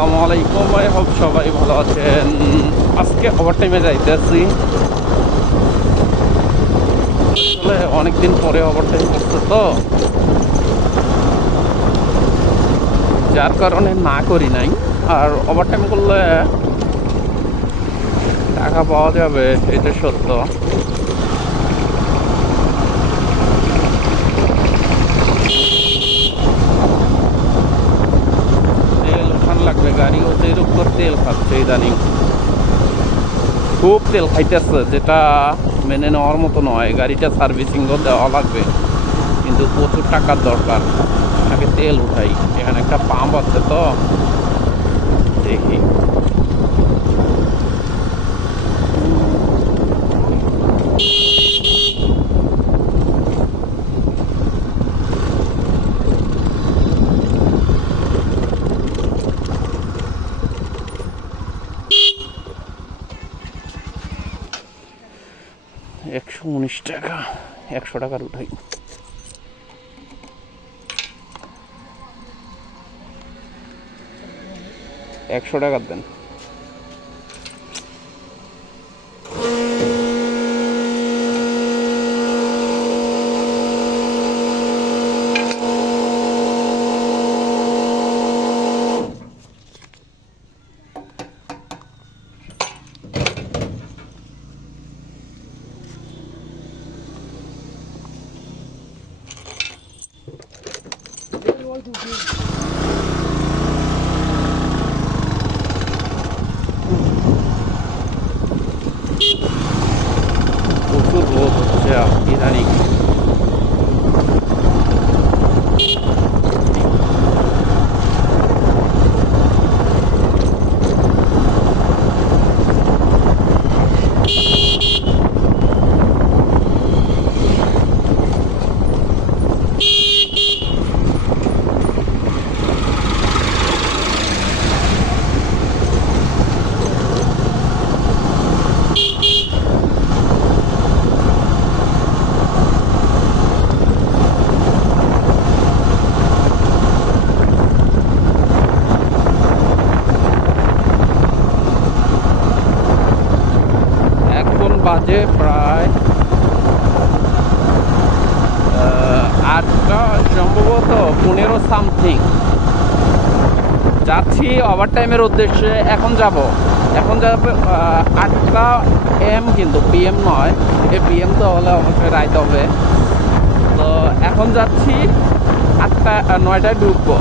আসসালামু আলাইকুম, ভাই হোপ সবাই ভালো আছেন। আজকে ওভারটাইমে যাইতেছি, আসলে অনেকদিন পরে ওভারটাইম করছে তো, যার কারণে না করি নাই। আর ওভারটাইম করলে টাকা পাওয়া যাবে, এটা সত্য। তেল ওঠান লাগবে, গাড়ি অতিরিক্ত তেল খাচ্ছে ইদানিং, খুব তেল খাইতেছে, যেটা মেনে নেওয়ার মতো নয়। গাড়িটা সার্ভিসিংও দেওয়া লাগবে, কিন্তু প্রচুর টাকার দরকার। আগে তেল উঠাই, এখানে একটা পাম্প আছে তো, দেখি। টাকা, 100 টাকার উঠাই। $100 দেন। প্রচুর রোদ হচ্ছে ইদানিং। বাজে প্রায় 8টা, সম্ভবত 15 সামথিং। যাচ্ছি ওভারটাইমের উদ্দেশ্যে। এখন যাবে 8টা AM, কিন্তু PM নয়। PM তো হলে অবশ্যই রাইতে হবে। তো এখন যাচ্ছি 9টায় ঢুকবো।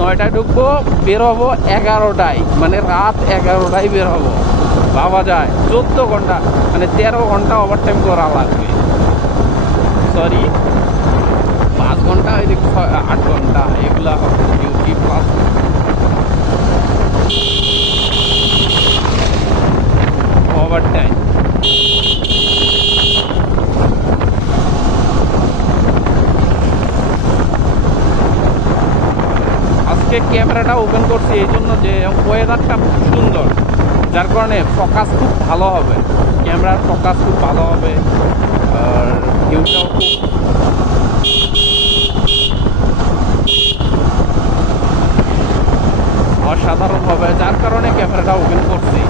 9টায় ঢুকবো, বের হবো 11টায়, মানে রাত 11টায় বের হবো। ভাবা যায় 14 ঘন্টা, মানে 13 ঘন্টা ওভারটাইম করা লাগবে। সরি, 5 ঘন্টা, 8 ঘন্টা, এগুলা হবে ডিউটি প্লাস ওভারটাইম। আজকে ক্যামেরাটা ওপেন করছি এই জন্য যে ওয়েদারটা খুব সুন্দর, যার কারণে ফোকাস খুব ভালো হবে, ক্যামেরার ফোকাস খুব ভালো হবে, আর ভিউটাও খুব অসাধারণ হবে, যার কারণে ক্যামেরাটা ওপেন করছি।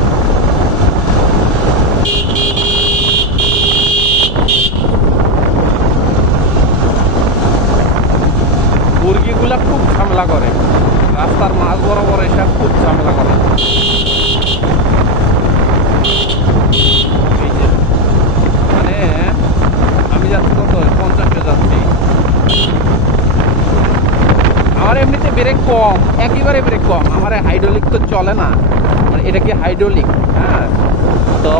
মুরগিগুলা খুব ঝামেলা করে, রাস্তার মাঝ বরাবর এসব খুব ঝামেলা করে। মানে আমি যাচ্ছি কত, 50-এ যাচ্ছি। আমার এমনিতে ব্রেক কম, একেবারে ব্রেক কম। আমার হাইড্রোলিক তো চলে না, মানে এটা কি হাইড্রোলিক? হ্যাঁ, তো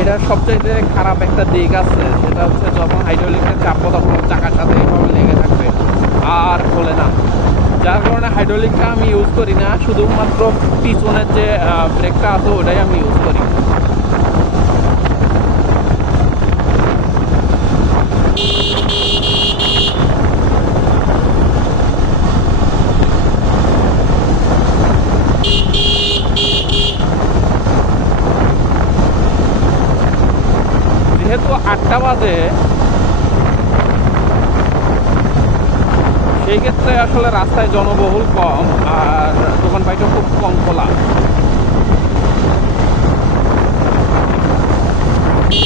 এটা সবচেয়ে খারাপ একটা দিক আছে, সেটা হচ্ছে যখন হাইড্রোলিকটা চাপবো তখন চাকার সাথে এইভাবে লেগে থাকবে আর খোলে না। যার কারণে হাইড্রোলিকটা আমি ইউজ করি না, শুধুমাত্র পিছনের যে ব্রেকটা আছে ওটাই আমি ইউজ করি। যেহেতু 8টা বাজে, এই ক্ষেত্রে আসলে রাস্তায় জনবহুল কম আর দোকানপাটও খুব কম খোলা।